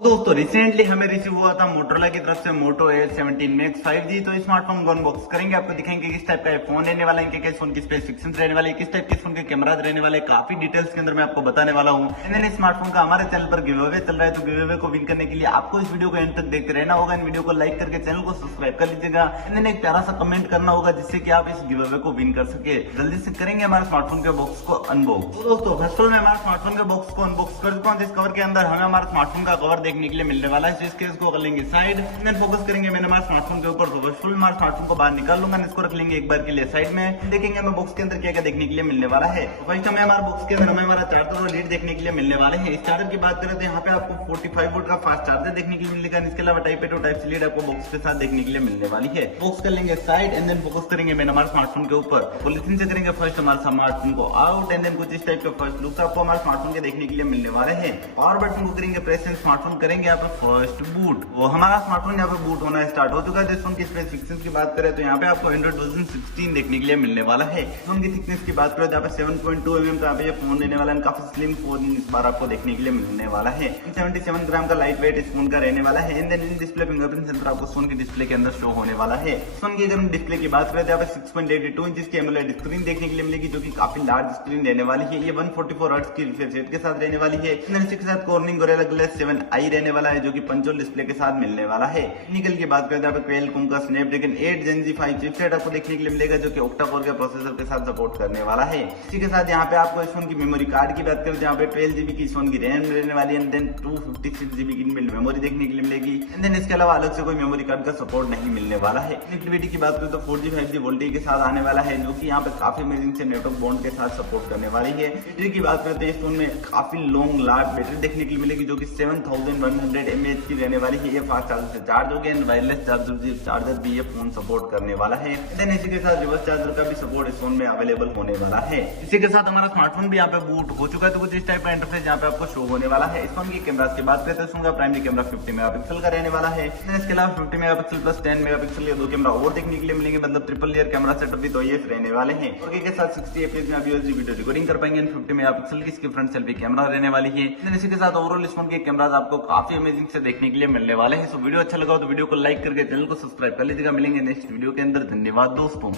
दोस्तों रिसेंटली हमें रिसीव हुआ था मोटरोला की तरफ से मोटो A17 Max 5G। तो इस स्मार्टफोन को अनबॉक्स करेंगे, आपको दिखाएंगे किस टाइप का फोन रहने वाला है, इनके कैसे फोन की स्पेसिफिकेशंस रहने वाले, किस टाइप के फोन के कैमराज रहने वाले, काफी डिटेल्स के अंदर मैं आपको बताने वाला हूँ। इस स्मार्टफोन का हमारे चैनल पर गिव अवे चल रहा है, तो गिव अवे को विन करने के लिए आपको इस वीडियो को एंड तक देखते रहना होगा। इन वीडियो को लाइक करके चैनल को सब्सक्राइब कर लीजिएगा। एक प्यारा सा कमेंट करना होगा जिससे कि आप इस गिव अवे को विन कर सके। जल्दी से करेंगे हमारे स्मार्टफोन के बॉक्स को अनबॉक्स। तो दोस्तों फर्स्ट ऑफ ऑल मैं हमारे स्मार्टफोन के बॉक्स को अनबॉक्स कर चुका हूँ। जिस कवर के अंदर हमें हमारे स्मार्टफोन का कवर देखने के लिए मिलने वाला है, इस केस को कर लेंगे साइड, देन फोकस करेंगे मैंने हमारे स्मार्टफोन के ऊपर। तो फुल हमारे स्मार्टफोन को बाहर निकाल लूंगा, इसको रख लेंगे एक बार के लिए साइड में। देखेंगे हमें बॉक्स के अंदर क्या क्या देखने के लिए मिलने वाला है। तो फर्स्ट हमें हमारे बॉक्स के अंदर हमें हमारा चार्जर और लीड देखने के लिए मिलने वाले हैं। इस चार्जर की बात करें तो यहाँ पे आपको 45 वोल्ट का फास्ट चार्जर देखने के लिए मिलेगा। इसके अलावा type A to type C lead आपको बॉक्स के साथ देखने के लिए मिलने वाली है। बॉक्स कर लेंगे साइड एंड देन फोकस करेंगे मैंने हमारे स्मार्टफोन के ऊपर। पॉलिथीन से करेंगे फर्स्ट हमारे स्मार्टफोन को आउट एंड देन कुछ इस टाइप का फर्स्ट लुक आपको हमारे स्मार्टफोन के देखने के लिए मिलने वाले हैं। पावर बटन को करेंगे प्रेस एंड स्मार्टफोन करेंगे यहाँ पे फर्स्ट बूट। वो हमारा स्मार्टफोन यहाँ पे बूट होना स्टार्ट हो चुका है। इस फोन की स्पेसिफिकेशंस की बात करें तो यहाँ पे आपको एंड्रॉइड वर्जन 16 देखने के लिए मिलने वाला है। फोन की थिकनेस की बात करें तो यहाँ पे 7.2 mm का यहाँ पे ये फोन लेने वाला है। काफी स्लिम फोन इस बार आपको देखने के लिए मिलने वाला है। 77 ग्राम का लाइट वेट इस फोन का रहने वाला है। And then in display fingerprint sensor आपको फोन की डिस्प्ले के अंदर शो होने वाला है। फोन की अगर हम डिस्प्ले की बात करें तो यहाँ पे 6.82 इंच की एमोलेड स्क्रीन देखने के लिए मिलेगी, जो की काफी लार्ज स्क्रीन रहने वाली है। ये 144 हर्ट्ज की रिफ्रेश रेट के साथ रहने वाली है। इसके साथ कॉर्निंग गोरिल्ला ग्लास 7i रहने वाला है, जो की पंचोल डिस्प्ले के साथ मिलने वाला है। टेक्निकल की बात करें तो क्वेलकॉम का स्नैपड्रैगन 8 Gen Z 5 चिपसेट आपको देखने के लिए मिलेगा, जो कि ऑक्टा कोर के प्रोसेसर के साथ सपोर्ट करने वाला है। इसी के साथ यहाँ पे आपको इस फोन की मेमोरी कार्ड की बात करें तो यहाँ पे 12 GB की इस फोन की रैम रहने वाली है। देन 256 GB की इनबिल्ट मेमोरी देखने के लिए मिलेगी। एंड देन इसके अलावा अलग से कोई मेमोरी कार्ड का सपोर्ट नहीं मिलने वाला है। कनेक्टिविटी की बात करें तो 4G 5G वोल्टेज के साथ आने वाला है, जो कि यहाँ पे काफी अमेजिंग से नेटवर्क बॉन्ड के साथ सपोर्ट करने वाली है। बैटरी की बात करें तो इस फोन में काफी लॉन्ग लार्ज बैटरी देखने के लिए मिलेगी, जो की 7100 mAh की रहने वाली है। ये फास्ट चार्जर से चार्ज हो गया। वायरलेस चार्जर भी ये फोन सपोर्ट करने वाला है। देन इसी के साथ रिवर्स चार्जर का भी सपोर्ट इस फोन में अवेलेबल होने वाला है। इसी के साथ हमारा स्मार्टफोन भी यहाँ पे बूट हो चुका है। तो कुछ इस टाइप का इंटरफेस यहाँ पे आपको शो होने वाला है। इस फोन की कैमरा की बात करते हैं तो इसका प्राइमरी कैमरा 50 मेगापिक्सल का रहने वाला है। इसके अलावा 50 मेगापिक्सल प्लस 10 मेगापिक्सल के दो कैमरा और देखने के लिए मिलेंगे, मतलब ट्रिपल लेयर कैमरा सेटअप भी तो ये रहने वाले हैं। और के साथ 60 fps में आप यूएसबी वीडियो रिकॉर्डिंग कर पाएंगे। 50 मेगापिक्सल की इसकी फ्रंट सेल्फी कैमरा रहने वाली है। इसी के साथ ओवरऑल इस फोन के कैमराज आपको काफी अमेजिंग से देखने के लिए मिलने वाले हैं। सो वीडियो अच्छा लगा तो वीडियो को लाइक करके चैनल को सब्सक्राइब कर लीजिएगा। मिलेंगे नेक्स्ट वीडियो के अंदर। धन्यवाद दोस्तों।